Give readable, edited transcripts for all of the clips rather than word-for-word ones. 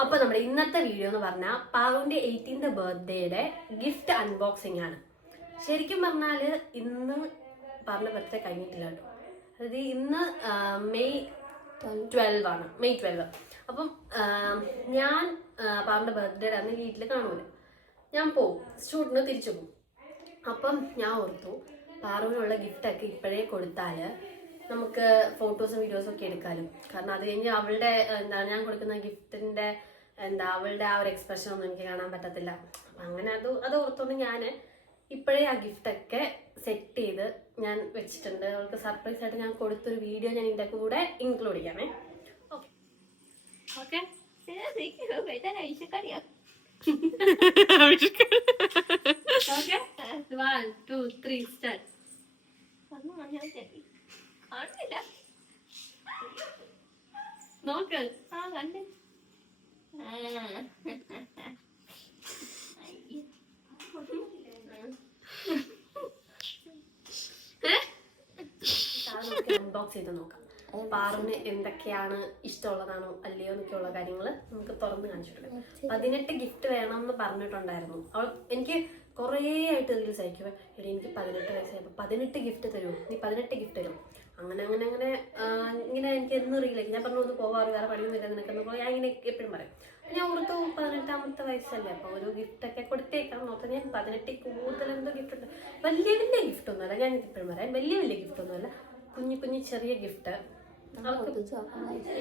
അപ്പൊ നമ്മുടെ ഇന്നത്തെ വീഡിയോ എന്ന് പറഞ്ഞാൽ പാറുവിന്റെ 18th ബർത്ത്ഡേയുടെ ഗിഫ്റ്റ് അൺബോക്സിംഗ് ആണ്. ശരിക്കും പറഞ്ഞാല് ഇന്ന് പാറുവിന്റെ ബർത്ത്ഡേ കഴിഞ്ഞിട്ടില്ല കേട്ടോ. അതായത് ഇന്ന് മെയ് 12 ആണ്. മെയ് 12. അപ്പം ഞാൻ പാറുവിന്റെ ബർത്ത്ഡേയുടെ അന്ന് വീട്ടിൽ കാണൂല, ഞാൻ പോവും, ഷൂട്ടിന് തിരിച്ചു പോകും. അപ്പം ഞാൻ ഓർത്തു പാറുവിനുള്ള ഗിഫ്റ്റൊക്കെ ഇപ്പോഴേ കൊടുത്താല് നമുക്ക് ഫോട്ടോസും വീഡിയോസും ഒക്കെ എടുക്കാലും. കാരണം അത് കഴിഞ്ഞ് അവളുടെ ഞാൻ കൊടുക്കുന്ന ഗിഫ്റ്റിന്റെ അവളുടെ ആ ഒരു എക്സ്പ്രഷൻ ഒന്നും എനിക്ക് കാണാൻ പറ്റത്തില്ല. അങ്ങനെ അത് ഓർത്തുകൊണ്ട് ഞാൻ ഇപ്പോഴേ ആ ഗിഫ്റ്റൊക്കെ സെറ്റ് ചെയ്ത് ഞാൻ വെച്ചിട്ടുണ്ട്. അവൾക്ക് സർപ്രൈസ് ആയിട്ട് ഞാൻ കൊടുത്തൊരു വീഡിയോ ഞാൻ ഇതിന്റെ കൂടെ ഇൻക്ലൂഡ് ചെയ്യാമേ. Okay okay okay 1 2 3 start. നോക്ക്. അൺബോക്സ് ചെയ്ത് നോക്കാം. പാറുവിന് എന്തൊക്കെയാണ് ഇഷ്ടമുള്ളതാണോ അല്ലയോ എന്നൊക്കെയുള്ള കാര്യങ്ങൾ നമുക്ക് തുറന്ന് കാണിച്ചു കൊടുക്കാം. 18 ഗിഫ്റ്റ് വേണം എന്ന് പറഞ്ഞിട്ടുണ്ടായിരുന്നു അവൾ. എനിക്ക് കുറേ ആയിട്ട് റീൽസ് അയക്കുവേ, എടി എനിക്ക് 18 വയസ്സായപ്പോൾ 18 ഗിഫ്റ്റ് തരുമോ, നീ 18 ഗിഫ്റ്റ് തരും. അങ്ങനെ ഇങ്ങനെ എനിക്ക് എന്ന് റീലേക്ക് ഞാൻ പറഞ്ഞു ഒന്ന് പോവാറ്, വേറെ പണിയൊന്നുമില്ല നിനക്കെന്ന് പോയി ഞാൻ ഇങ്ങനെ എപ്പോഴും പറയും. ഞാൻ ഓർത്തു 18ാമത്തെ വയസ്സല്ലേ, അപ്പോൾ ഒരു ഗിഫ്റ്റൊക്കെ കൊടുത്തേക്കാം നോക്കാം. ഞാൻ 18 കൂടുതൽ എന്തോ ഗിഫ്റ്റ് ഉണ്ട്. വലിയ ഗിഫ്റ്റ് ഒന്നുമല്ല, ഞാൻ എപ്പോഴും പറയാം വലിയ ഗിഫ്റ്റ് ഒന്നുമല്ല, കുഞ്ഞു ചെറിയ ഗിഫ്റ്റ്, അവർക്ക്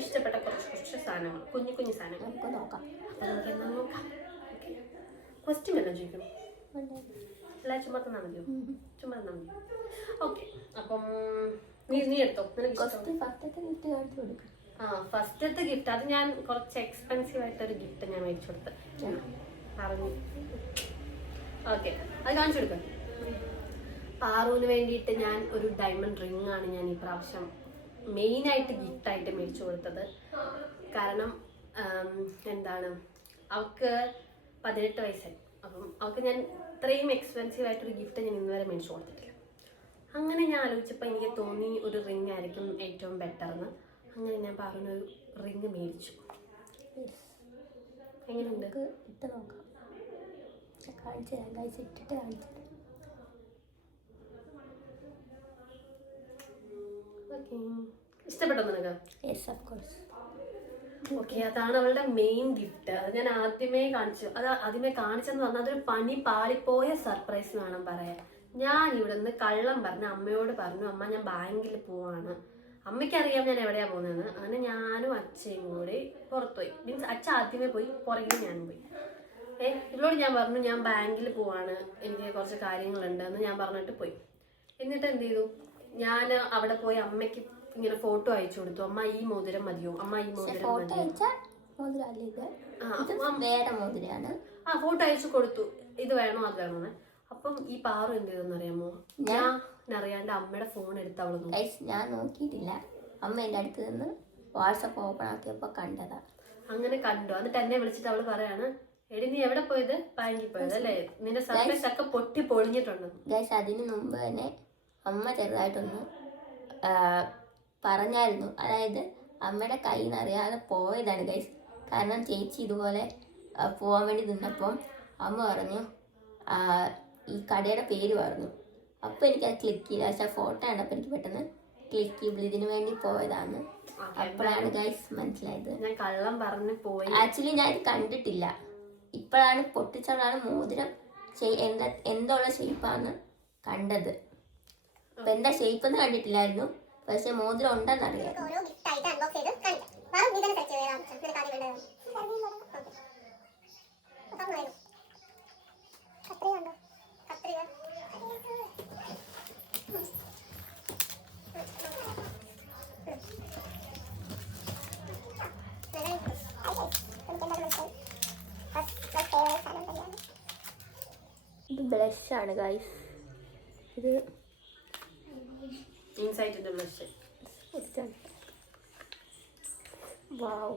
ഇഷ്ടപ്പെട്ട കുറച്ച് സാധനങ്ങൾ, കുഞ്ഞു സാധനങ്ങൾ നോക്കാം. അപ്പം നമുക്ക് എന്നാ നോക്കാം. ക്വസ്റ്റ്യൻ എല്ലാം ചോദിക്കണം, അല്ല ചുമ്മാ തന്നാ മതിയോ? ചുമ്മാ തന്നാ മതി. ഓക്കെ, അപ്പം നീ എടുത്തോ. ഫസ്റ്റത്തെ ഗിഫ്റ്റ് അത് ഞാൻ കുറച്ച് എക്സ്പെൻസീവ് ആയിട്ടൊരു ഗിഫ്റ്റ് ഞാൻ മേടിച്ചു കൊടുത്ത് പറഞ്ഞു. ഓക്കെ, അത് കാണിച്ചു കൊടുക്കാം. പാറുവിന് വേണ്ടിയിട്ട് ഞാൻ ഒരു ഡയമണ്ട് റിംഗ് ആണ് ഞാൻ ഈ പ്രാവശ്യം മെയിനായിട്ട് ഗിഫ്റ്റായിട്ട് മേടിച്ചു കൊടുത്തത്. കാരണം അവൾക്ക് 18 വയസ്സായി. അപ്പം അവൾക്ക് ഞാൻ ഇത്രയും എക്സ്പെൻസീവ് ആയിട്ടൊരു ഗിഫ്റ്റ് ഞാൻ ഇന്നുവരെ മേടിച്ചു കൊടുത്തിട്ടില്ല. അങ്ങനെ ഞാൻ ആലോചിച്ചപ്പോൾ എനിക്ക് തോന്നി ഒരു റിംഗ് ആയിരിക്കും ഏറ്റവും ബെറ്റർ എന്ന്. അങ്ങനെ ഞാൻ പാറുവിനൊരു റിംഗ് മേടിച്ചു. എങ്ങനെയുണ്ട്? ഇട്ട് നോക്കാം, ഇട്ടിട്ട് കാണിച്ചു. ഇഷ്ടപ്പെട്ടോ നിനക്ക്? Yes, of course. ഓക്കെ, അതാണ് അവളുടെ മെയിൻ ഗിഫ്റ്റ്. അത് ഞാൻ ആദ്യമേ കാണിച്ചെന്ന് പറഞ്ഞാൽ അതൊരു പണി പാളിപ്പോയ സർപ്രൈസ് എന്ന് വേണം പറയാൻ. ഞാൻ ഇവിടെ നിന്ന് കള്ളം പറഞ്ഞ് അമ്മയോട് പറഞ്ഞു, അമ്മ ഞാൻ ബാങ്കിൽ പോവാണ്. അമ്മയ്ക്കറിയാം ഞാൻ എവിടെയാ പോകുന്നതെന്ന്. അങ്ങനെ ഞാനും അച്ഛയും കൂടി പുറത്തുപോയി. മീൻസ് അച്ഛൻ ആദ്യമേ പോയി, പുറകിൽ ഞാനും പോയി. ഇവളോട് ഞാൻ പറഞ്ഞു ഞാൻ ബാങ്കിൽ പോവാണ്, എനിക്ക് കുറച്ച് കാര്യങ്ങളുണ്ട് എന്ന് ഞാൻ പറഞ്ഞിട്ട് പോയി. എന്നിട്ട് എന്ത് ചെയ്തു, ഞാൻ അവിടെ പോയി അമ്മയ്ക്ക് ഇങ്ങനെ ഫോട്ടോ അയച്ചു കൊടുത്തു. അമ്മ ഈ മോതിരം മതിയോ, അമ്മ ഈ മോതിരം ഫോട്ടോ അയച്ചു കൊടുത്തു, ഇത് വേണോ അത് വേണോന്ന്. അപ്പം ഈ പാറു എന്ത് ചെയ്തെന്ന് അറിയാമോ, ഞാൻ അറിയാണ്ട് അമ്മയുടെ ഫോൺ എടുത്ത് അവള് നോക്കി. ഞാൻ നോക്കിയിട്ടില്ല, അമ്മ എന്റെ അടുത്ത് നിന്ന് വാട്സപ്പ് ഓപ്പൺ ആക്കിയപ്പോ കണ്ടതാ. അങ്ങനെ കണ്ടു. എന്നിട്ട് എന്നെ വിളിച്ചിട്ട് അവള് പറയാണ്, എടി നീ എവിടെ പോയത്? ബാങ്കിൽ പോയത് അല്ലേ, നിന്റെ സർപ്രൈസ് ഒക്കെ പൊട്ടി പൊളിഞ്ഞിട്ടുണ്ട്. ഗൈസ്, അതിന് മുമ്പ് തന്നെ അമ്മ ചെറുതായിട്ടൊന്ന് പറഞ്ഞായിരുന്നു. അതായത് അമ്മയുടെ കയ്യിൽ നിന്ന് അറിയാതെ പോയതാണ് ഗൈസ്. കാരണം ചേച്ചി ഇതുപോലെ പോകാൻ വേണ്ടി നിന്നപ്പം അമ്മ പറഞ്ഞു, ഈ കടയുടെ പേര് പറഞ്ഞു. അപ്പോൾ എനിക്കത് ക്ലിക്ക് ചെയ്യില്ല. പക്ഷെ ഫോട്ടോ കണ്ടപ്പോൾ എനിക്ക് പെട്ടെന്ന് ക്ലിക്ക് ചെയ്യില്ല, ഇതിനു വേണ്ടി പോയതാണ്. അപ്പോഴാണ് ഗൈസ് മനസ്സിലായത്. ഞാൻ കള്ളം പറഞ്ഞു പോയി. ആക്ച്വലി ഞാൻ ഇത് കണ്ടിട്ടില്ല, ഇപ്പോഴാണ് പൊട്ടിച്ചവളാണ് മോതിരം എന്തുള്ള ഷേപ്പാണ് കണ്ടത്. അപ്പൊ എന്താ ഷേപ്പ് എന്ന് കണ്ടിട്ടില്ലായിരുന്നു, പക്ഷെ മോതിരം ഉണ്ടെന്ന് അറിയാം. ഇത് ബ്ലഷ് ആണ് ഗൈസ്. ഇത് ഇൻസൈറ്റിന്റെ ബ്ലഷ്. വാവ്,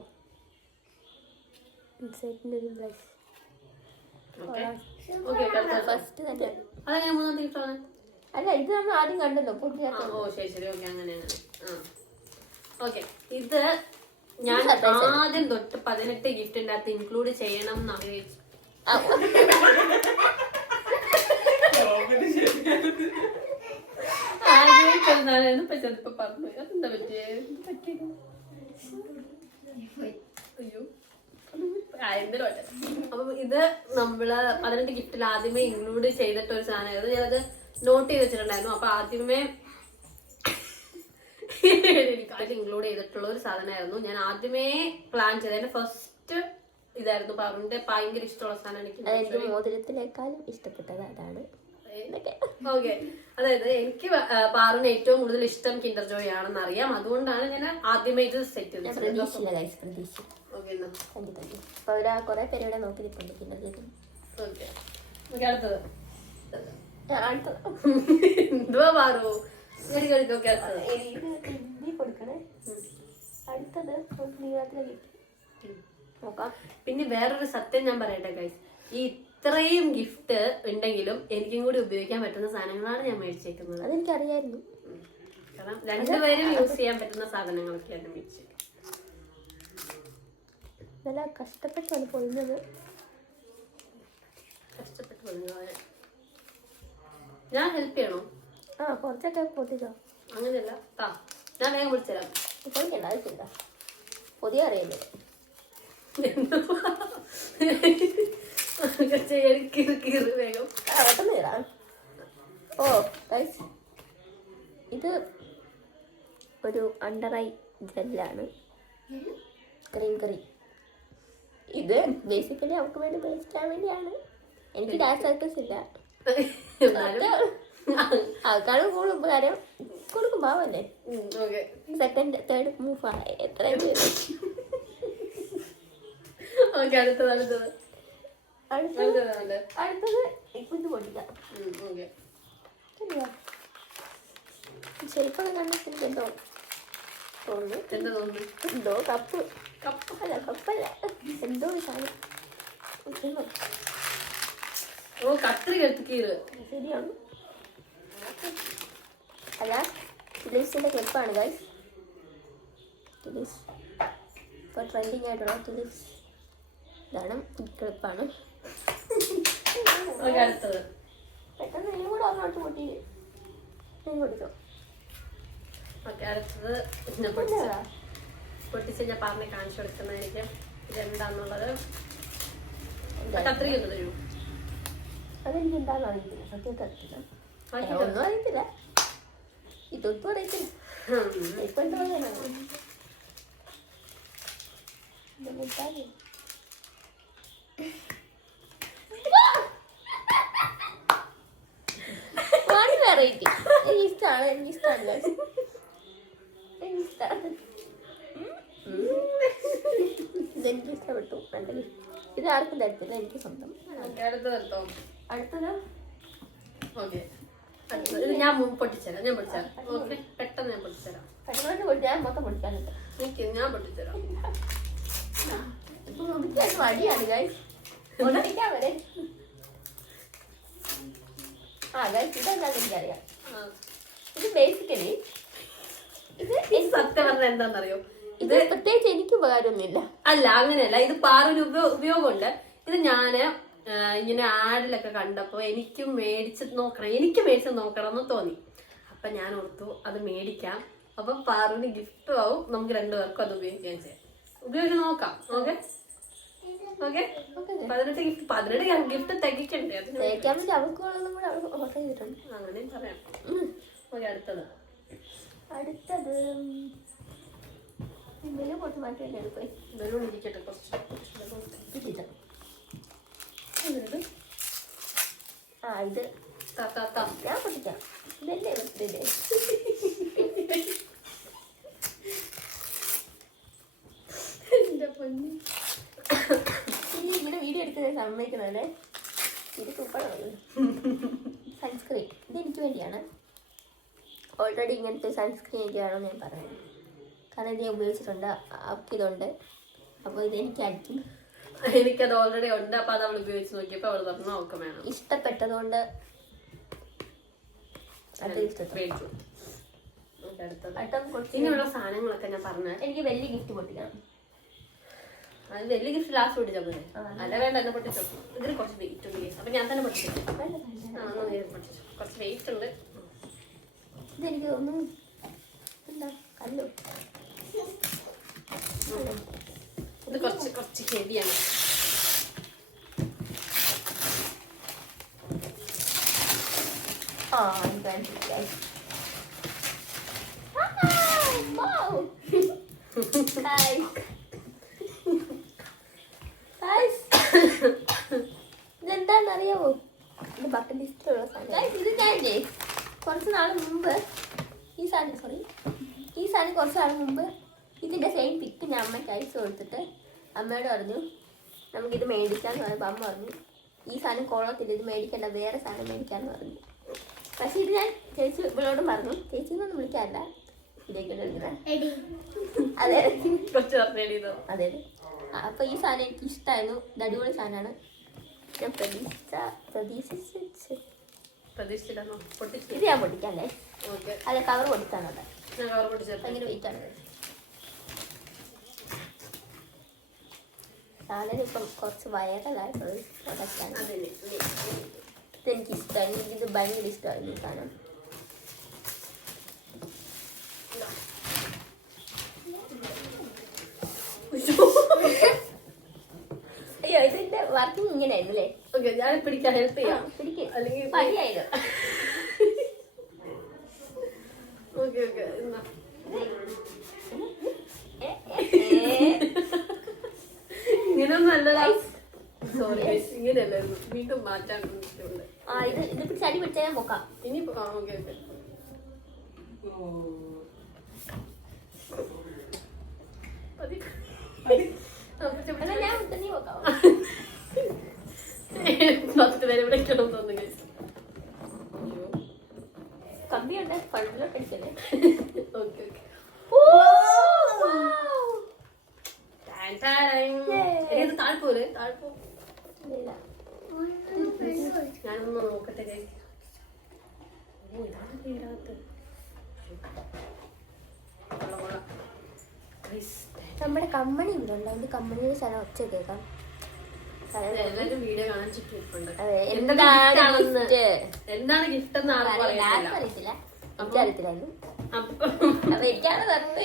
ഇൻസൈറ്റിന്റെ ഒരു ബ്ലഷ്. ഫസ്റ്റ് തന്നെ അല്ല, ഇത് നമ്മൾ ആദ്യം കണ്ടല്ലോ. ഓ ശരി, അങ്ങനെ. ഓക്കെ, ഇത് ഞാൻ ആദ്യം തൊട്ട് 18 ഗിഫ്റ്റിന്റെ അകത്ത് ഇൻക്ലൂഡ് ചെയ്യണം എന്ന് ആഗ്രഹിച്ചു. ആഗ്രഹിച്ചതാണ്. പക്ഷെ അതിപ്പോ പറഞ്ഞു. അതെന്താ പറ്റിയേ? അയ്യോ അപ്പൊ ഇത് നമ്മള് 18 ഗിഫ്റ്റിൽ ആദ്യമേ ഇൻക്ലൂഡ് ചെയ്തിട്ട് ഒരു സാധനമായിരുന്നു. ഞാനത് നോട്ട് ചെയ്ത് വെച്ചിട്ടുണ്ടായിരുന്നു. അപ്പൊ ആദ്യമേ എനിക്ക് ഇൻക്ലൂഡ് ചെയ്തിട്ടുള്ള ഒരു സാധനമായിരുന്നു. ഞാൻ ആദ്യമേ പ്ലാൻ ചെയ്ത എന്റെ ഫസ്റ്റ് ഇതായിരുന്നു. പാറുവിന്റെ ഭയങ്കര ഇഷ്ടമുള്ള സാധനം എനിക്ക് മോതിരത്തിനേക്കാളും ഇഷ്ടപ്പെട്ടത് അതാണ്. ഓക്കെ, അതായത് എനിക്ക് പാറുവിന് ഏറ്റവും കൂടുതൽ ഇഷ്ടം കിൻഡർ ജോയ് ആണെന്ന് അറിയാം. അതുകൊണ്ടാണ് ഞാൻ ആദ്യമേ ഇത് സെറ്റ് ചെയ്തത്. കൊറേ പേരുടെ നോക്കി എന്തുവാ പാറു കൊടുക്കണേ. അടുത്തത് നോക്കാം. പിന്നെ വേറൊരു സത്യം ഞാൻ പറയട്ടെ ഗൈസ്, ഈ ഇത്രയും ഗിഫ്റ്റ് ഉണ്ടെങ്കിലും എനിക്കും കൂടി ഉപയോഗിക്കാൻ പറ്റുന്ന സാധനങ്ങളാണ് ഞാൻ മേടിച്ചേക്കുന്നത്. അതെനിക്കറിയായിരുന്നു. കാരണം രണ്ടുപേരും യൂസ് ചെയ്യാൻ പറ്റുന്ന സാധനങ്ങളൊക്കെയാണ് മേടിച്ചത്. നല്ല കഷ്ടപ്പെട്ടാണ് പൊളിഞ്ഞത്. കഷ്ടപ്പെട്ട് പൊളിഞ്ഞത്. ഞാൻ ഹെൽപ്പ് ചെയ്യണോ? കുറച്ചൊക്കെ പൊതിച്ചോ. അങ്ങനെയല്ല, ഞാൻ വേഗം വിളിച്ചുതരാം. പൊതിക്കണ്ട, ആവശ്യമില്ല. പൊതിയ അറിയില്ല. വേഗം ഇത് ഒരു അണ്ടർ ഐ ജെല്ലാണ്. ക്രീം കറി. ഇത് ബേസിക്കലി അവർക്ക് വേണ്ടി ഉപയോഗിക്കാൻ വേണ്ടിയാണ്. എനിക്ക് ഡാർക്ക് സർക്കിൾസ് ഇല്ല. ആൾക്കാരും കൂടുതൽ ഉപകാരം കൊടുക്കും. പാവല്ലേ. സെക്കൻഡ് തേർഡ് മൂവ് എത്രയും അടുത്തത് ഇപ്പൊന്ന് പൊടിക്കാം. ഷേപ്പൊക്കെ കണ്ടിട്ട് എന്തോ തോന്നുന്നു. എന്തോ കപ്പല്ല എന്തോ സാധനം. ശരിയാണ്. അല്ല, തുലിപ്സിന്റെ ക്ലിപ്പാണ് ഗൈസ്. തുലിപ്സ് ഇപ്പൊ ട്രെൻഡിങ് ആയിട്ടുള്ള തുലിപ്സ് ഇതാണ്. ക്ലിപ്പാണ്. പെട്ടെന്ന് നീ കൂടെ ഒന്നോട്ട് പൊട്ടി നീ കൊടുത്തോ. അടുത്തത് പൊട്ടിച്ച് ഞാൻ പറഞ്ഞ് കാണിച്ചു കൊടുക്കുന്നതായിരിക്കും ഇതെന്താന്നുള്ളത്. കത്രിക തരൂ. അതെനിക്ക് എന്താണെന്ന് അറിയത്തില്ല. സത്യത്തെ അറിയത്തില്ല. ഒന്നും അറിയത്തില്ല. ഇതൊന്നും അറിയത്തില്ല. ഇപ്പൊ എന്താ വെറൈറ്റി എനിക്കിഷ്ടമാണ്. ഇതെനിക്ക് ഇഷ്ടപ്പെട്ടു. ഇത് ആർക്കും തരത്തില്ല, എനിക്ക് സ്വന്തം. അടുത്തത് ഞാൻ പൊട്ടിച്ചേരാം. പെട്ടെന്ന് ഞാൻ പൊട്ടിച്ചേരാം. ഞാൻ മൊത്തം പൊടിക്കാനുണ്ട്. ഞാൻ പൊട്ടിച്ചേരാം. മടിയാണ് ഗൈസ്. പൊട്ടിക്കാൻ വരെ ഇതെന്താണെന്ന് എനിക്കറിയാം. ഇത് ബേസിക്കലി സത്യം പറഞ്ഞാൽ എന്താണെന്നറിയോ, ഇത് പ്രത്യേകിച്ച് എനിക്ക് ഉപകാരമൊന്നുമില്ല. അല്ല, അങ്ങനെയല്ല. ഇത് പാറിന് ഉപയോഗമുണ്ട്. ഇത് ഞാന് ഇങ്ങനെ ആഡിലൊക്കെ കണ്ടപ്പോ എനിക്ക് മേടിച്ച് നോക്കണം എന്ന് തോന്നി. അപ്പൊ ഞാൻ ഓർത്തു അത് മേടിക്കാം. അപ്പൊ പാറുവിന് ഗിഫ്റ്റും ആവും, നമുക്ക് രണ്ടുപേർക്കും അത് ഉപയോഗിച്ച് നോക്കാം. ഓക്കെ 18 ഗിഫ്റ്റ് തികക്കണ്ടേ? അങ്ങനെയും പറയാം. ഓക്കെ, അടുത്തത് ബലൂൺ ഇരിക്കട്ടെ കുറച്ച്. ഇത് ഞാൻ പൊട്ടിക്കാം. ഇതല്ലേ ബർത്ത്ഡേ. ഇങ്ങനെ വീഡിയോ എടുക്കുന്നത് സമ്മതിക്കുന്നതല്ലേ. ഇത് സൂപ്പറാണ്. സൺസ്ക്രീൻ ഇത് എനിക്ക് വേണ്ടിയാണ്. ഓൾറെഡി ഇങ്ങനത്തെ സൺസ്ക്രീൻ എനിക്ക് വേണമെന്ന് ഞാൻ പറഞ്ഞു. കാരണം ഇത് ഞാൻ ഉപയോഗിച്ചിട്ടുണ്ട്. അവൾക്കിതുണ്ട്. അപ്പോൾ ഇതെനിക്കായിരിക്കും. എനിക്കത് ഓൾറെഡി ഉണ്ട്. അപ്പൊ അത് അവൾ ഉപയോഗിച്ച് നോക്കിയപ്പോ അവൾ പറഞ്ഞു നോക്കാം വേണം. ഇഷ്ടപ്പെട്ടതുകൊണ്ട് അത് ഇഷ്ടപ്പെട്ടു. അടുത്തത് അടുത്ത കുറച്ച് ഇനിയുള്ള സാധനങ്ങളൊക്കെ ഞാൻ പറഞ്ഞു. എനിക്ക് വലിയ ഗിഫ്റ്റ് പൊട്ടിക്കണം. അത് വലിയ ഗിഫ്റ്റ് ലാസ്റ്റ് പൊട്ടിച്ചാൽ പോലെ അല്ല വേണ്ട എന്നെ പൊട്ടിച്ചോ. ഇതിന് കുറച്ച് വെയിറ്റ് ഉണ്ട്. അപ്പൊ ഞാൻ തന്നെ പൊട്ടിച്ചു. കുറച്ച് വെയിറ്റ് ഉണ്ട്. ഇതെനിക്ക് തോന്നുന്നു എന്താ കല്ലോ. ഇത് കുറച്ച് ഹെവിയാണ്. ഇതെന്താണെന്നറിയാമോ? ഇത് ബക്കറ്റ് ലിസ്റ്റിലുള്ള സാധനം. ഇത് ഞാൻ കുറച്ച് നാൾ മുമ്പ് ഈ സാധനം കുറച്ച് നാൾ മുമ്പ് ഇതിൻ്റെ സെയിം പിക്ക് ഞാൻ അമ്മയ്ക്ക് അയച്ചു കൊടുത്തിട്ട് അമ്മയോട് പറഞ്ഞു നമുക്കിത് മേടിക്കാമെന്ന് പറഞ്ഞപ്പോൾ അമ്മ പറഞ്ഞു ഈ സാധനം കൊള്ളത്തില്ല, ഇത് മേടിക്കേണ്ട, വേറെ സാധനം മേടിക്കാമെന്ന് പറഞ്ഞു. പക്ഷെ ഇത് ഞാൻ ചേച്ചി ഇവളോടും പറഞ്ഞു, ചേച്ചിന്നൊന്നും വിളിക്കാറില്ല, അതെ അതെ. അപ്പൊ ഈ സാധനം എനിക്ക് ഇഷ്ടമായിരുന്നു. ഇത് അടിപൊളി സാധനമാണ്. ഞാൻ ഇത് ഞാൻ പൊട്ടിക്കാല്ലേ? അല്ല, കവർ പൊട്ടിക്കാനുണ്ട്. ഭയങ്കര വെയിറ്റ് ആണ്. സാധനം ഇപ്പം കുറച്ച് വൈറലായിട്ടുള്ള പ്രൊഡക്റ്റാണ്. ഇതെനിക്ക് ഇഷ്ടമാണ്. എനിക്കിത് ഭയങ്കര ഇഷ്ടമായിരുന്നു ഈ സാധനം. അയ്യോ, ഇതിന്റെ വർക്കിംഗ് ഇങ്ങനെയായിരുന്നു അല്ലേ? ഞാൻ പിടിക്കാൻ ഹെൽപ്പ് ചെയ്യാം. അല്ലെങ്കിൽ പണിയായിരുന്നു. ഇങ്ങനെയൊന്നും അല്ലടാ. സോറി, ഇങ്ങനെയല്ലായിരുന്നു. വീണ്ടും മാറ്റാൻ വേണ്ടിയിട്ടുണ്ട്. ഇത് പിടിച്ച് അടി പിടിച്ചാൽ നോക്കാം. ഇനിയിപ്പോ ഓക്കെ ഓക്കെ. ഞാൻ തന്നെ നോക്കാം. 10 പേരെ വിളിക്കണം തോന്നുന്നു. കമ്പിയുണ്ട്, ഫണ്ടിലോട്ട് അടിക്കല്ലേ? Okay okay. താഴ്പ്പോലെ താഴ്പോ. ഞാനൊന്ന് നോക്കട്ടെ. ഇതാണ് വീടാത്ത നമ്മുടെ കമ്പനി ഇവിടെ ഉണ്ട്. അതിന്റെ കമ്പനിയുടെ സ്ഥലം ഒച്ച കേൾക്കാം. എല്ലാവരും വീഡിയോ കാണാൻ ചുറ്റുണ്ട്. എന്താണ് ഗിഫ്റ്റ് എന്ന് അറിയത്തില്ല, എനിക്കറിയത്തില്ലായിരുന്നു. അപ്പൊ എനിക്കാണ് പറഞ്ഞത്.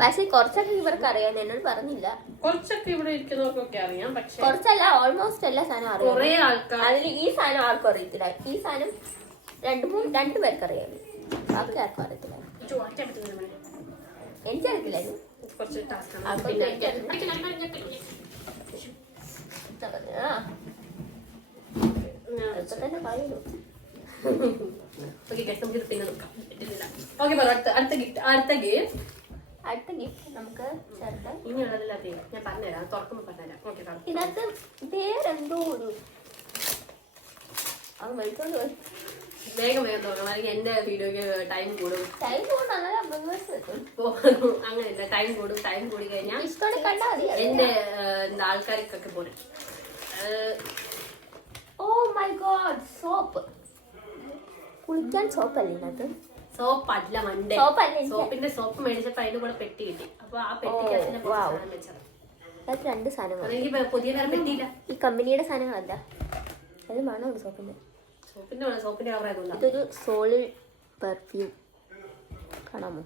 പക്ഷെ കുറച്ചൊക്കെ ഇവർക്ക് അറിയാം, എന്നോട് പറഞ്ഞില്ല. കുറച്ചൊക്കെ ഇവിടെ ഇരിക്കുന്നവർക്കൊക്കെ അറിയാം, പക്ഷെ കുറച്ചല്ല, ഓൾമോസ്റ്റ് എല്ലാ സാധനം അറിയാം. കുറെ ആൾക്കാർ അതിൽ ഈ സാധനം ആർക്കും അറിയത്തില്ല. ഈ സാധനം 2 പേർക്ക് അറിയാം, ബാക്കി ആർക്കും അറിയത്തില്ല. എനിക്കറിയത്തില്ലായിരുന്നു. കുറച്ച് ടാസ്ക് ഇപ്പൊ തന്നെ പറയുള്ളൂ. പിന്നെ നോക്കാം. ഓക്കെ, അടുത്ത ഗിഫ്റ്റ് നമുക്ക് ചേർത്ത് ഇനിയുള്ളതെല്ലാം ഞാൻ പറഞ്ഞുതരാം. തുറക്കുമ്പോ പറഞ്ഞുതരാം. ഓക്കെ, ഇതിനകത്ത് വേറെന്തോ ഒരു അത് മേടിച്ചോണ്ട് പോയി. വേഗം തുറക്കണം, അല്ലെങ്കിൽ എന്റെ വീഡിയോക്ക് ടൈം കൂടും. അങ്ങനെയല്ല, ടൈം കൂടി കഴിഞ്ഞാൽ എന്റെ ആൾക്കാർക്കൊക്കെ പോരും. Oh my god, soap. കുളിക്കാൻ സോപ്പല്ലേ ഇതിനകത്ത്? സോപ്പല്ല, മണ്ടേ. സോപ്പിന്റെ സോപ്പ് മേടിച്ചപ്പോ അതിന്റെ കൂടെ പെട്ടി കിട്ടി. അപ്പൊ ആ പെട്ടിക്കകത്ത് 2 സാധനങ്ങൾ. പുതിയ വേറെ പെട്ടിയില്ല. ഈ കമ്പനിയുടെ സാധനങ്ങളല്ല, അത് മണമുണ്ട് സോപ്പിന്റെ. സോപ്പിന്റെ കവറായതുകൊണ്ടാ. ഇതൊരു സോളിഡ് പെർഫ്യൂം കാണാമോ?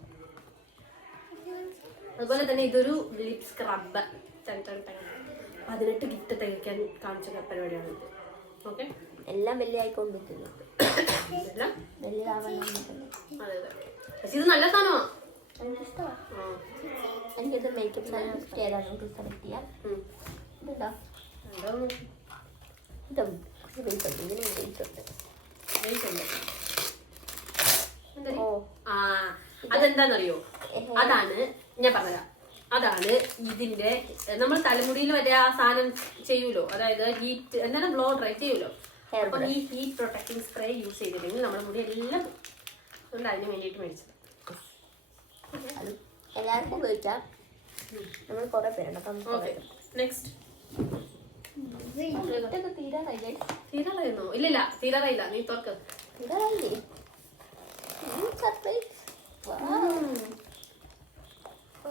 അതുപോലെ തന്നെ ഇതൊരു ലിപ് സ്ക്രബ്. 18 ഗിഫ്റ്റ് തികയ്ക്കാൻ കാണിച്ച പരിപാടിയാണ്. ഓക്കെ, എല്ലാം വലിയ ആയിക്കൊണ്ടിരിക്കുന്നു. വലിയതാവാൻ അതെ അതെ. പക്ഷെ ഇത് നല്ല സാധനമാണ്, എനിക്കിഷ്ടമാണ്. എനിക്കിത് മേക്കപ്പ് സാധനം ഏതാണ് നമുക്ക് സെലക്ട് ചെയ്യാം. ഇതുണ്ടോ? അതെന്താന്നറിയോ? അതാണ് ഞാൻ പറഞ്ഞത്. അതാണ് ഇതിന്റെ നമ്മൾ തലമുടിയിൽ വരെ ആ സാധനം ചെയ്യൂലോ, അതായത് ഹീറ്റ് എന്താണ് ബ്ലോ ഡ്രൈ ചെയ്യൂലോ. അപ്പൊ ഈ ഹീറ്റ് പ്രൊട്ടക്റ്റിംഗ് സ്പ്രേ യൂസ് ചെയ്തില്ലെങ്കിൽ നമ്മുടെ മുടി എല്ലാം അതുകൊണ്ട് അതിന് വേണ്ടിയിട്ട് മേടിച്ചത്. എല്ലാവർക്കും ഉപയോഗിക്കാം. നമ്മൾ കുറെ പേരുണ്ട്. നെക്സ്റ്റ് തീരാറായില്ലേ? തീരാറായിരുന്നോ? ഇല്ലില്ല, തീരാറായില്ല. നീ തുറക്ക്. തീരാറായില്ലേ? സർപ്രൈസ്.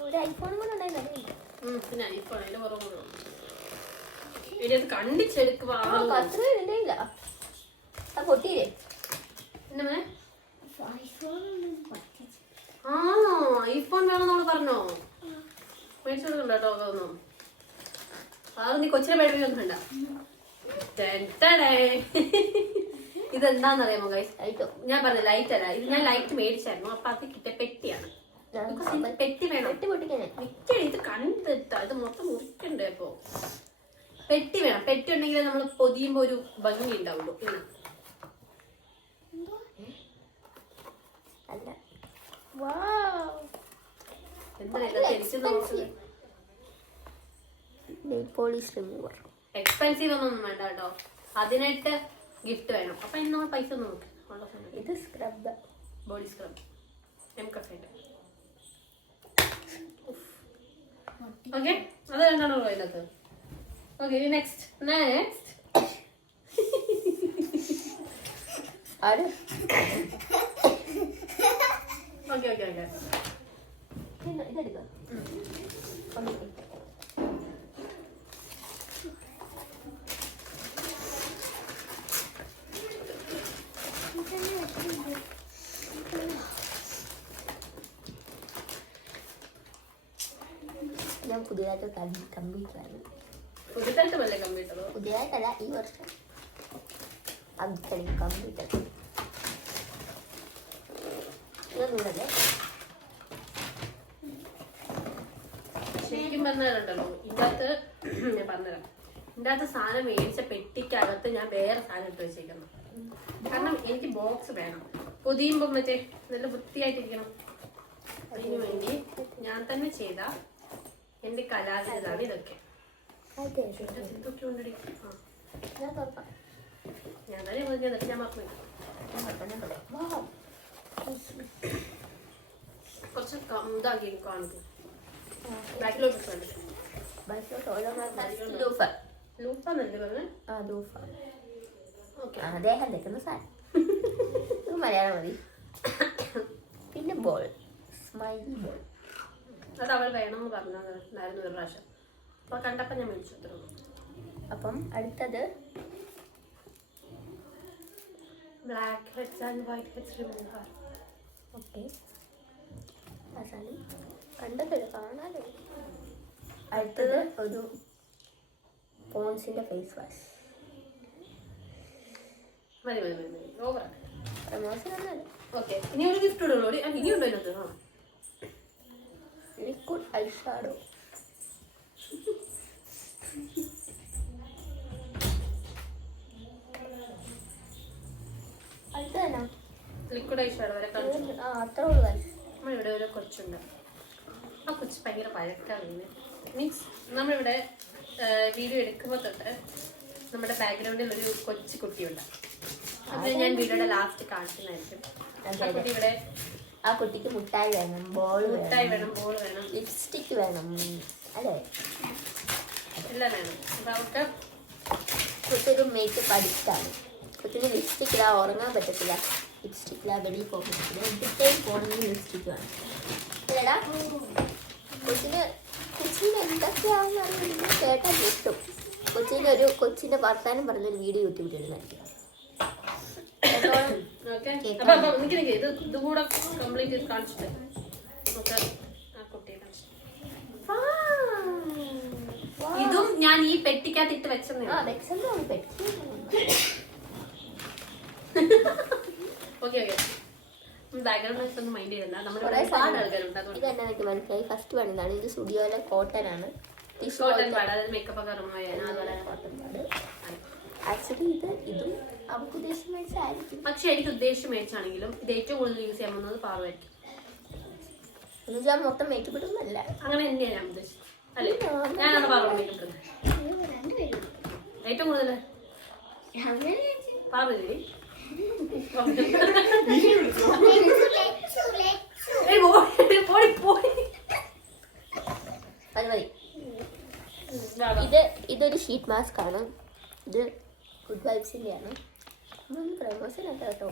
ഒരു ഐഫോൺ കൂടെ ഉണ്ടായിരുന്നു. പിന്നെ ഐഫോൺ അതിന്റെ പുറമെ ഇത് കണ്ടിച്ചെടുക്കുക. അത്ര ഇല്ല. ആ പൊട്ടിയില്ലേ? പിന്നെ ഐഫോൺ വേണമെന്നോട് പറഞ്ഞോ? മേടിച്ചു കൊടുക്കണ്ട കേട്ടോ. അതൊന്നും അത് നീ കൊച്ചിനെ പേടിപ്പിക്കൊന്നും വേണ്ട. ഇതെന്താന്നറിയാമോ ഗൈസ്? ഞാൻ പറഞ്ഞ ലൈറ്റ് അല്ല, ഇത് ഞാൻ ലൈറ്റ് മേടിച്ചായിരുന്നു. അപ്പൊ അത് കിട്ടിയ പെട്ടിയാണ്. പെട്ടി വേണം. ഇത് കണ്ടിട്ടാ ഇത് മൊത്തം മുറിക്കണ്ടേ? അപ്പൊ പെട്ടി വേണം. പെട്ടി ഉണ്ടെങ്കിൽ നമ്മൾ പൊതിയുമ്പോ ഒരു ഭംഗി ഉണ്ടാവുള്ളൂ. എക്സ്പെൻസീവ് ഒന്നും വേണ്ട കേട്ടോ. 18 ഗിഫ്റ്റ് വേണം. അപ്പൊ നമ്മൾ പൈസ ഒന്നും നോക്കാം. ഇത് സ്ക്രബ്, ബോഡി സ്ക്രബ് എംകഫേന്റെ. ഓക്കെ, അത് രണ്ടാണോ അതിനകത്ത്? Okay, next okay okay okay ഇതെടുക്കാം. ഞാൻ പുതിയതായിട്ട് കമ്പ്യൂട്ടറാണ്. പുതിയതായിട്ടല്ലേ കമ്പ്യൂട്ടർ? പുതിയതായിട്ടല്ല, ഈ വർഷം കമ്പ്യൂട്ടർ. ശരിക്കും പറഞ്ഞാലുണ്ടല്ലോ, ഇതിനകത്ത് ഞാൻ പറഞ്ഞുതരാം. ഇതിനകത്ത് സാധനം മേടിച്ച പെട്ടിക്കകത്ത് ഞാൻ വേറെ സാധനം ഇട്ട് വെച്ചേക്കുന്നു. കാരണം എനിക്ക് ബോക്സ് വേണം. പൊതിയുമ്പോ മറ്റേ നല്ല വൃത്തിയായിട്ടിരിക്കണം. അതിനു വേണ്ടി ഞാൻ തന്നെ ചെയ്ത എന്റെ കലാവിരുതാണ് ഇതൊക്കെ. ഞാൻ തന്നെ പൊതിഞ്ഞതൊക്കെ ഞാൻ മറന്നു. കുറച്ച് ഇതാക്കി കാണിക്കും. ബാക്കിലോട്ട് അദ്ദേഹം നിൽക്കുന്ന സാധനം മലയാളം മതി. പിന്നെ ബോൾ, സ്മൈലി ബോൾ. അത് അവൾ വേണമെന്ന് പറഞ്ഞായിരുന്നു ഒരു പ്രാവശ്യം. അപ്പൊ കണ്ടപ്പോ ഞാൻ മേടിച്ചു. അപ്പം അടുത്തത് black heads and white heads remover. Okay, കണ്ടല്ലോ, കാണാലോ. അടുത്തത് ഒരു പോൺസിന്റെ ഫേസ് വാഷ്. മതി മതി മതി മതി, ഓവർ. പ്രമോഷൻ ഒന്നല്ല. ഓക്കെ, ഇനി ഒരു ഗിഫ്റ്റ് ഇടുള്ളൂ. ഇനിയുണ്ടോ ഇതിനകത്ത്? Liquid eyeshadow. അടുത്തതന്നെ ലിക്വിഡ് ഐഷാഡോ വരെ കളിച്ചു. അത്ര ഉള്ളു. നമ്മളിവിടെ ഒരു കൊച്ചുണ്ട്. ആ കൊച്ച് ഭയങ്കര പഴക്കാണ്. മീൻസ് നമ്മളിവിടെ വീഡിയോ എടുക്കുമ്പോൾ തൊട്ട് നമ്മുടെ ബാക്ക്ഗ്രൗണ്ടിൽ ഒരു കൊച്ചു കുട്ടിയുണ്ട്. അതിന് ഞാൻ വീഡിയോയുടെ ലാസ്റ്റ് കാണിക്കുന്നതായിരിക്കും. ഇവിടെ ആ കുട്ടിക്ക് മുട്ടായി വേണം, ബോൾ വേണം, ബോൾ വേണം, ലിപ്സ്റ്റിക് വേണം, അല്ലേ? എല്ലാം വേണം. അപ്പൊ അവർക്ക് കൊച്ചൊരു മേക്കപ്പ് അഡിക്റ്റാണ്. കൊച്ചിന് ലിപ്സ്റ്റിക് ഇടാ ഉറങ്ങാൻ പറ്റത്തില്ല. ലിപ്സ്റ്റിക് ഇടാ വെളിയിൽ പോകാൻ പറ്റത്തില്ല. എവിടേക്കും പോകണമെങ്കിൽ ലിപ്സ്റ്റിക് വേണം. അല്ലേടാ? കൊച്ചിന് എന്തൊക്കെയാണെന്ന് അറിയില്ല, കേട്ടാൽ കിട്ടും. കൊച്ചിന്റെ വർത്താനം പറഞ്ഞൊരു വീഡിയോ യൂട്യൂബിൽ ഇടുന്നതായിരിക്കും. ഇതുകൂടെ കംപ്ലീറ്റ് ചെയ്ത് കാണിച്ചിട്ട് ഇതും ഞാൻ ഈ പെട്ടിക്കകത്ത് ഇട്ട് വെച്ചത്. ഓക്കെ ഓക്കെ, ബാക്ക്ഗ്രൗണ്ട് ഒന്നും മൈൻഡ് ചെയ്തില്ല. നമ്മുടെ ഒരുപാട് ആൾക്കാരുണ്ട്. ഇതെന്നെ എനിക്ക് മനസ്സിലായി. ഫസ്റ്റ് പണിതാണ്. ഇത് സ്റ്റുഡിയോയിലെ കോട്ടൺ ആണ്. മേക്കപ്പ് ഒക്കെ ആക്ച്വലി ഇതും അവർക്ക് ഉദ്ദേശിച്ച് മേടിച്ചായിരിക്കും. പക്ഷെ എനിക്ക് ഉദ്ദേശിച്ച് മേടിച്ചാണെങ്കിലും ഇത് ഏറ്റവും കൂടുതൽ യൂസ് ചെയ്യാൻ പോകുന്നത് പാർവായിരിക്കും. എന്നുവെച്ചാൽ മൊത്തം മേക്കപ്പ് ഇടുന്നല്ല. അങ്ങനെ തന്നെയാണ് ഞാൻ ഉദ്ദേശിച്ചത്. അല്ലേ, ഞാനാണ് പാർവ മേക്കപ്പ് ഇടുന്നത് ഏറ്റവും കൂടുതൽ. പാർവതി അത് മതി. ഇതൊരു ഷീറ്റ് മാസ്ക് ആണ്. ഇത് ഗുഡ് വൈബ്സിന്റെ ആണ്. പ്രമോഷൻ അല്ല കേട്ടോ.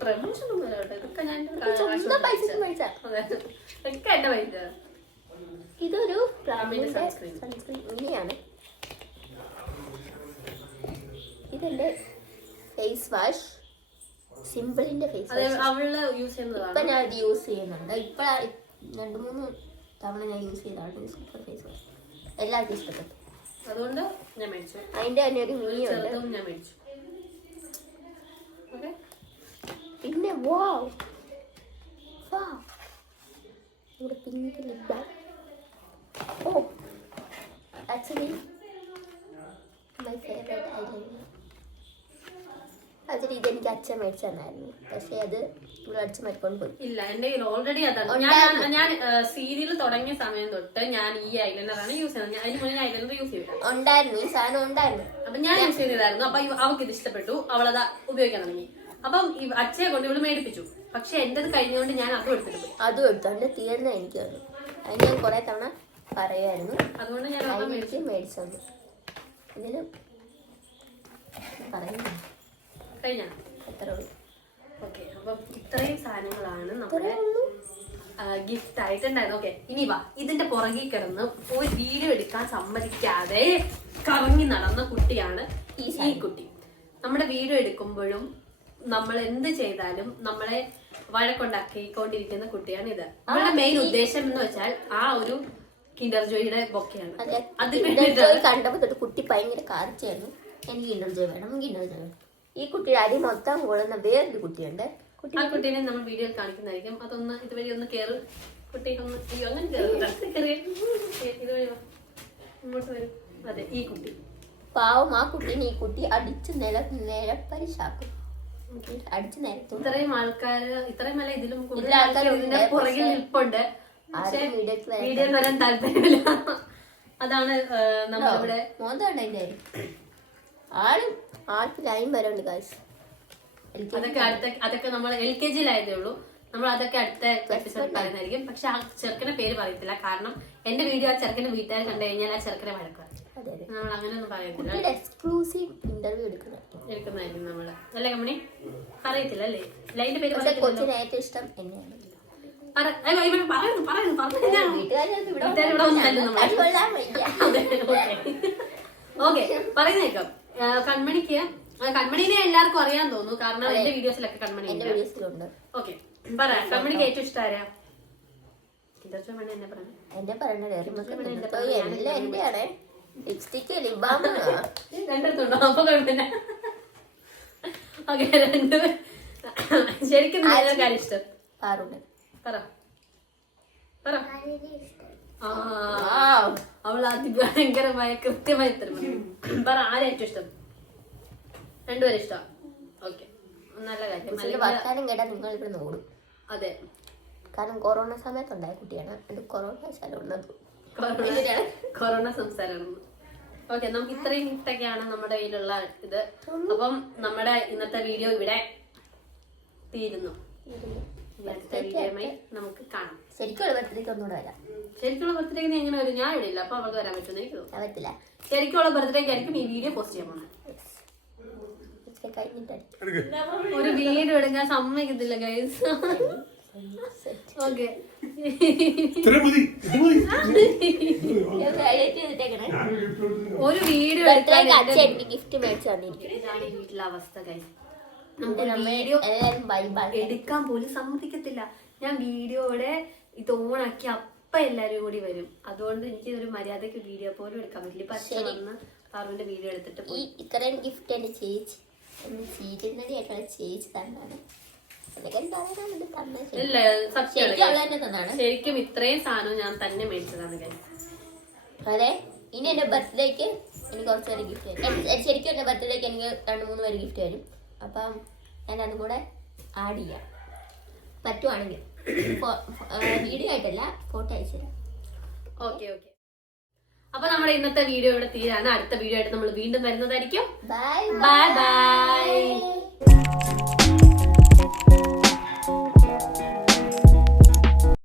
പ്രമോഷൻ ഒന്നും ഇല്ല കേട്ടോ. ഇതൊക്കെ ഞാൻ സ്വന്തം പൈസക്ക് മേടിച്ച. അതെ, ഒക്കെ എന്റെ പൈസ. ഇതൊരു അമ്മയുടെ sunscreen. സൺസ്ക്രീൻ ഇങ്ങനെയാണ്. ഇതെന്റെ ഫേസ് വാഷ്, സിമ്പിളിന്റെ ഫേസ് അതെ, വാഷ്. അവള് യൂസ് ചെയ്യുന്നതാണ്. ഇപ്പൊ ഞാൻ ഇത് യൂസ് ചെയ്യുന്നുണ്ട്. ഇപ്പൊ 2-3 തവണ ഞാൻ യൂസ് ചെയ്താണ് സൂപ്പർ ഫേസ് വാഷ്. എല്ലാവർക്കും ഇഷ്ടപ്പെട്ടു. അതുകൊണ്ട് ഞാൻ മേടിച്ചു. അതിന്റെ തന്നെ ഒരു മീ ഉണ്ട്. ചെറുതും ഞാൻ മേടിച്ചു. ഓക്കെ, പിന്നെ വാവ് ഇവിടെ pink lip balm. Oh actually my favourite eyeliner. Actually ഇതെനിക്ക് അച്ഛൻ മേടിച്ചു തന്നായിരുന്നു. പക്ഷേ അത് ഇവിടെ അച്ഛൻ മരിക്കൊണ്ട് പോയി. ഇല്ല, എന്റെ കയ്യിൽ ഓൾറെഡി അതാണ്. ഞാൻ സീരിയൽ തുടങ്ങിയ സമയം തൊട്ട് ഞാൻ ഈ ഐലൈനറാണ് യൂസ് ചെയ്യുന്നത്. അതിന് മുന്നേ ഐലൈനർ യൂസ് ചെയ്തില്ല. ഉണ്ടായിരുന്നു, ഈ സാധനം ഉണ്ടായിരുന്നു. അപ്പൊ ഞാൻ യൂസ് ചെയ്തതായിരുന്നു. അപ്പൊ അവൾക്ക് ഇത് ഇഷ്ടപ്പെട്ടു, അവളത് ഉപയോഗിക്കാൻ തുടങ്ങി. അപ്പം അച്ഛയെ കൊണ്ട് ഇവള് മേടിപ്പിച്ചു. പക്ഷെ എന്റേത് കഴിഞ്ഞുകൊണ്ട് ഞാൻ അതും എടുത്തിട്ട് പോയി. അതും എടുത്തു. അതിന്റെ തീർന്ന എനിക്ക് തന്നു. അതിന് ഞാൻ കുറെ തവണ പറയുമായിരുന്നു. അതുകൊണ്ട് ഞാൻ എനിക്ക് മേടിച്ചു തന്നു. ഇതിന് പറയുന്നു കഴിഞ്ഞ എത്ര ഉള്ളൂ. ഓക്കെ, അപ്പൊ ഇത്രയും സാധനങ്ങളാണ് നമ്മുടെ ഗിഫ്റ്റ് ആയിട്ടുണ്ടായിരുന്നു. ഓക്കെ, ഇനി വാ, ഇതിന്റെ പുറകിൽ കിടന്ന് ഒരു വീഡിയോ എടുക്കാൻ സമ്മതിക്കാതെ കറങ്ങി നടന്ന കുട്ടിയാണ് ഈ കുട്ടി. നമ്മുടെ വീഡിയോ എടുക്കുമ്പോഴും നമ്മൾ എന്ത് ചെയ്താലും നമ്മളെ വഴക്കുണ്ടാക്കിക്കൊണ്ടിരിക്കുന്ന കുട്ടിയാണ് ഇത്. അവളുടെ മെയിൻ ഉദ്ദേശം എന്ന് വെച്ചാൽ ആ ഒരു കിൻഡർ ജോയിയുടെ ബൊക്കെയാണ്. കണ്ടപ്പോ തൊട്ട് കുട്ടി ഭയങ്കര കാർച്ചയായിരുന്നു. എനിക്ക് കിൻഡർ ജോയ് വേണം, കിൻഡർ ജോയ് വേണം. ഈ കുട്ടിയുടെ അടി മൊത്തം കൊള്ളുന്ന വേറൊരു കുട്ടിയുണ്ട്. ആ കുട്ടീനെ നമ്മൾ വീഡിയോയിൽ കാണിക്കുന്നതായിരിക്കും. അതൊന്ന് ഇതുവഴി ഒന്ന് കേറ് കുട്ടി. ഒന്ന് അയ്യോ അങ്ങനെ കയറി ഇതുവഴി ഇങ്ങോട്ട് വരും. അതെ, ഈ കുട്ടി പാവം. ആ കുട്ടീനെ ഈ കുട്ടി അടിച്ച് നിലപ്പരിശാക്കും. അടിച്ച് നിരത്തും. ഇത്രയും ആൾക്കാര്, ഇത്രയും അല്ല ഇതിലും കൂടുതൽ ആൾക്കാർ ഇതിന്റെ പുറകിൽ നിൽപ്പുണ്ട്. പക്ഷെ വീഡിയോയിൽ വരാൻ താല്പര്യമില്ല. അതാണ് നമ്മളിവിടെ മോന്താണ് അതിന്റെ ആൾക്ക് ലൈൻ വരണ്ട് കാശ്. അതൊക്കെ നമ്മൾ LKG-യിലായതേ ഉള്ളൂ. നമ്മൾ അതൊക്കെ അടുത്ത എപ്പിസോഡ് പറയുന്നതായിരിക്കും. പക്ഷെ ആ ചെറുക്കന്റെ പേര് പറയത്തില്ല. കാരണം എന്റെ വീഡിയോ ആ ചെറുക്കന്റെ വീട്ടുകാർ കണ്ടു കഴിഞ്ഞാൽ ആ ചെറുക്കനെ വഴക്കാം. നമ്മൾ അങ്ങനെയൊന്നും പറയത്തില്ല. എക്സ്ക്ലൂസീവ് ഇന്റർവ്യൂ എടുക്കുന്നതായിരിക്കും നമ്മള്. അല്ല കമ്പനി പറയത്തില്ല അല്ലേ? ലൈന്റെ പേര് കൊച്ചിന് ഏറ്റവും ഇഷ്ടം എന്നെയാണ്. ഓക്കെ, പറയുന്നേക്കാം. കൺമണിനെ എല്ലാവർക്കും അറിയാൻ തോന്നുന്നു. കാരണം എന്റെ വീഡിയോസിലൊക്കെ കൺമണി വീഡിയോസിലുണ്ട്. ഓക്കെ, പറ. കൺമണിക്ക് ഏറ്റവും ഇഷ്ടം ആരാ? എന്റെ പറയണ എന്റെയാണ്. Lipstick, lip balm രണ്ടെടുത്തുണ്ടോ? അപ്പൊ കുഴപ്പമില്ല. ഓക്കെ, രണ്ട് ശരിക്കും കാര്യം ഇഷ്ടം പാറുണ്ട്. പറ പറ. അവൾ അതിഭയങ്കരമായ കൃത്യമായി തരും. പറ, ആരെ ഏറ്റവും ഇഷ്ടം? രണ്ടുപേരും ഇഷ്ടം. ഓക്കെ, നല്ല കാര്യം. വർത്താനം കേട്ടാൽ നിങ്ങൾ ഇവിടെ ഓടും. അതെ, കാരണം കൊറോണ സമയത്തുണ്ടായ കുട്ടിയാണ്. അത് കൊറോണ കൊറോണ സംസാരമാണ്. ഓക്കെ, നമുക്ക് ഇത്രയും ഗിഫ്റ്റൊക്കെയാണ് നമ്മുടെ കയ്യിലുള്ള ഇത്. അപ്പം നമ്മുടെ ഇന്നത്തെ വീഡിയോ ഇവിടെ തീരുന്നു. അടുത്ത വീഡിയോയുമായി നമുക്ക് കാണാം. ശരിക്കുള്ള ബർത്ത്ഡേക്ക് ഒന്നുകൂടെ വരാം. ശരിക്കുള്ള ബർത്ത്ഡേക്ക് നീ എങ്ങനെ വരും? ഞാൻ ഇവിടെ ഇല്ല, അപ്പൊ അവൾക്ക് വരാൻ പറ്റുമെന്ന് എനിക്ക് തോന്നുന്നു. പറ്റില്ല. ശരിക്കുള്ള ബർത്ത്ഡേക്ക് ആയിരിക്കും ഈ വീഡിയോ പോസ്റ്റ് ചെയ്യാൻ പോകുന്നത്. ഒരു വീഡിയോ എടുക്കാൻ സമ്മതിക്കത്തില്ല ഗൈസ്. ഓക്കെ, ഒരു വീഡിയോ ഗിഫ്റ്റ് മേടിച്ചു തന്നിരിക്കും. ഇതാണ് ഈ വീട്ടിലെ അവസ്ഥ ഗൈസ്. നമുക്ക് വീഡിയോ എടുക്കാൻ പോലും സമ്മതിക്കത്തില്ല. ഞാൻ വീഡിയോയുടെ ഇത് ഓണാക്കി അപ്പ എല്ലാരും കൂടി വരും. അതുകൊണ്ട് എനിക്ക് ഒരു മര്യാദക്ക് വീഡിയോ പോലും എടുക്കാൻ പറ്റില്ല. പക്ഷെ വന്ന് പാറുവിന്റെ വീഡിയോ എടുത്തിട്ട് പോയി. ഇത്രയും ഗിഫ്റ്റ് എന്റെ ചേച്ചി സീരിയൽ നടിയായിട്ടുള്ള ചേച്ചി തന്നാണ്. ഇല്ല, സത്യം. ശരിക്കും ഇത്രയും സാധനം ഞാൻ തന്നെ മേടിച്ചതാണ്. അതെ, ഇനി എന്റെ ബർത്ത്ഡേക്ക് എനിക്ക് കുറച്ച് പേര് ഗിഫ്റ്റ് തരും. ശരിക്കും എന്റെ ബർത്ത്ഡേക്ക് എനിക്ക് 2-3 പേര് ഗിഫ്റ്റ് തരും. അപ്പം ഞാൻ അതും കൂടെ ആഡ് ചെയ്യാം പറ്റുവാണെങ്കിൽ. വീഡിയോ ആയിട്ടല്ല, ഫോട്ടോ അയച്ചു തരാം. ഓക്കെ ഓക്കെ, അപ്പൊ നമ്മുടെ ഇന്നത്തെ വീഡിയോ ഇവിടെ തീരാണ്. അടുത്ത വീഡിയോ ആയിട്ട് നമ്മൾ വീണ്ടും വരുന്നതായിരിക്കും. Bye bye bye.